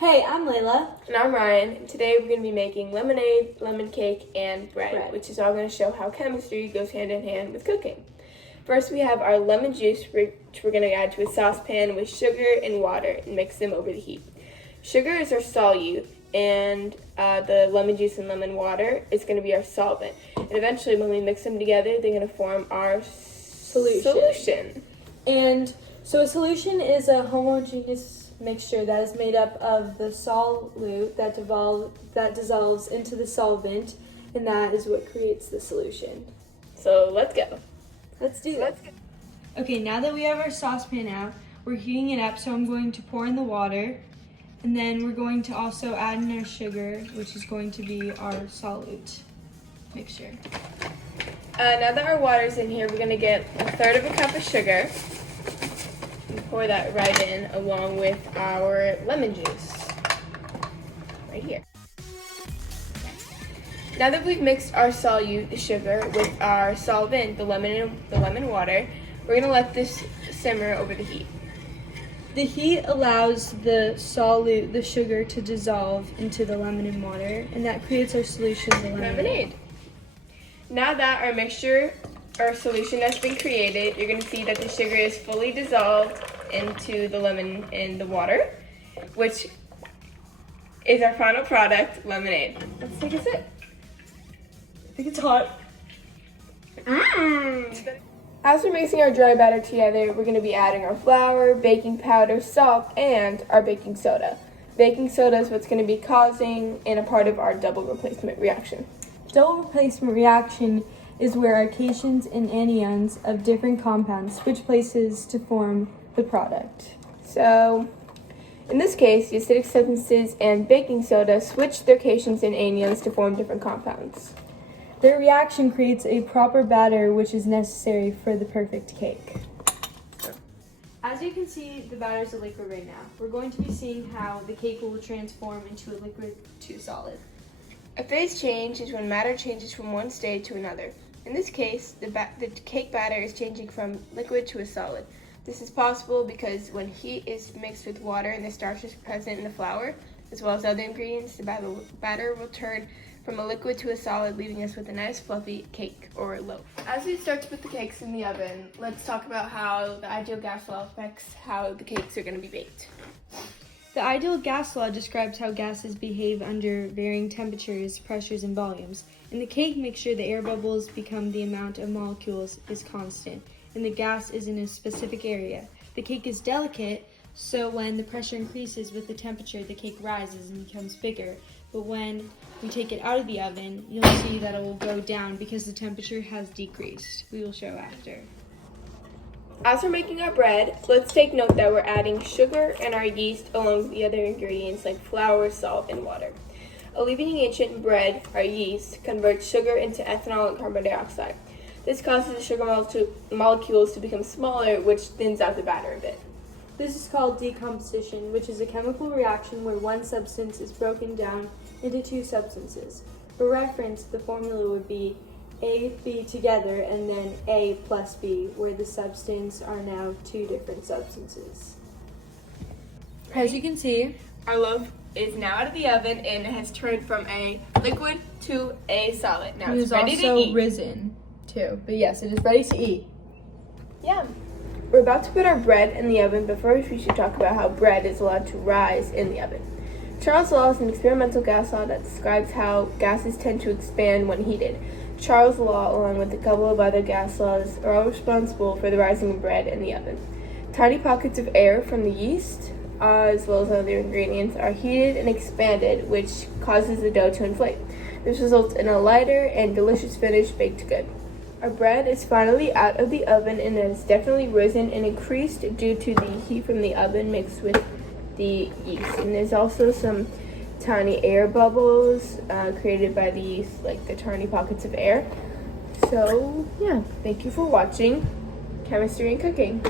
Hey, I'm Layla. And I'm Ryan, and today we're going to be making lemonade, lemon cake, and bread, which is all going to show how chemistry goes hand in hand with cooking. First, we have our lemon juice, which we're going to add to a saucepan with sugar and water and mix them over the heat. Sugar is our solute, and the lemon juice and lemon water is going to be our solvent. And eventually, when we mix them together, they're going to form our solution. And so a solution is a homogeneous mixture that is made up of the solute that dissolves into the solvent, and that is what creates the solution. So let's go. Let's do it. Okay, now that we have our saucepan out, we're heating it up, so I'm going to pour in the water, and then we're going to also add in our sugar, which is going to be our solute mixture. Now that our water's in here, we're going to get a third of a cup of sugar. Pour that right in along with our lemon juice right here. Now that we've mixed our solute, the sugar, with our solvent, the lemon water, we're going to let this simmer over the heat. The heat allows the solute, the sugar, to dissolve into the lemon and water, and that creates our solution, the lemonade. Now that our solution has been created, you're going to see that the sugar is fully dissolved into the lemon and the water, which is our final product, lemonade. Let's take a sip. I think it's hot. As we're mixing our dry batter together, we're going to be adding our flour, baking powder, salt, and our baking soda. Baking soda is what's going to be causing and a part of our double replacement reaction. Double replacement reaction is where cations and anions of different compounds switch places to form the product. So, in this case, the acidic substances and baking soda switch their cations and anions to form different compounds. Their reaction creates a proper batter, which is necessary for the perfect cake. As you can see, the batter is a liquid right now. We're going to be seeing how the cake will transform into a liquid to solid. A phase change is when matter changes from one state to another. In this case, the cake batter is changing from liquid to a solid. This is possible because when heat is mixed with water and the starch is present in the flour, as well as other ingredients, the batter will turn from a liquid to a solid, leaving us with a nice fluffy cake or loaf. As we start to put the cakes in the oven, let's talk about how the ideal gas law affects how the cakes are going to be baked. The ideal gas law describes how gases behave under varying temperatures, pressures, and volumes. In the cake mixture, the air bubbles become the amount of molecules is constant, and the gas is in a specific area. The cake is delicate, so when the pressure increases with the temperature, the cake rises and becomes bigger. But when we take it out of the oven, you'll see that it will go down because the temperature has decreased. We will show after. As we're making our bread, let's take note that we're adding sugar and our yeast along with the other ingredients like flour, salt, and water. A leavening agent in bread, our yeast, converts sugar into ethanol and carbon dioxide. This causes the sugar molecules to become smaller, which thins out the batter a bit. This is called decomposition, which is a chemical reaction where one substance is broken down into two substances. For reference, the formula would be A, B together, and then A plus B, where the substance are now two different substances. As you can see, our loaf is now out of the oven and it has turned from a liquid to a solid. Now it's ready to eat. It is also risen too, but yes, it is ready to eat. Yeah. We're about to put our bread in the oven, but first we should talk about how bread is allowed to rise in the oven. Charles' law is an experimental gas law that describes how gases tend to expand when heated. Charles' law, along with a couple of other gas laws, are all responsible for the rising of bread in the oven. Tiny pockets of air from the yeast, as well as other ingredients, are heated and expanded, which causes the dough to inflate. This results in a lighter and delicious finish baked good. Our bread is finally out of the oven and has definitely risen and increased due to the heat from the oven mixed with the yeast. And there's also some tiny air bubbles created by the yeast, like the tiny pockets of air. So, yeah, thank you for watching Chemistry and Cooking.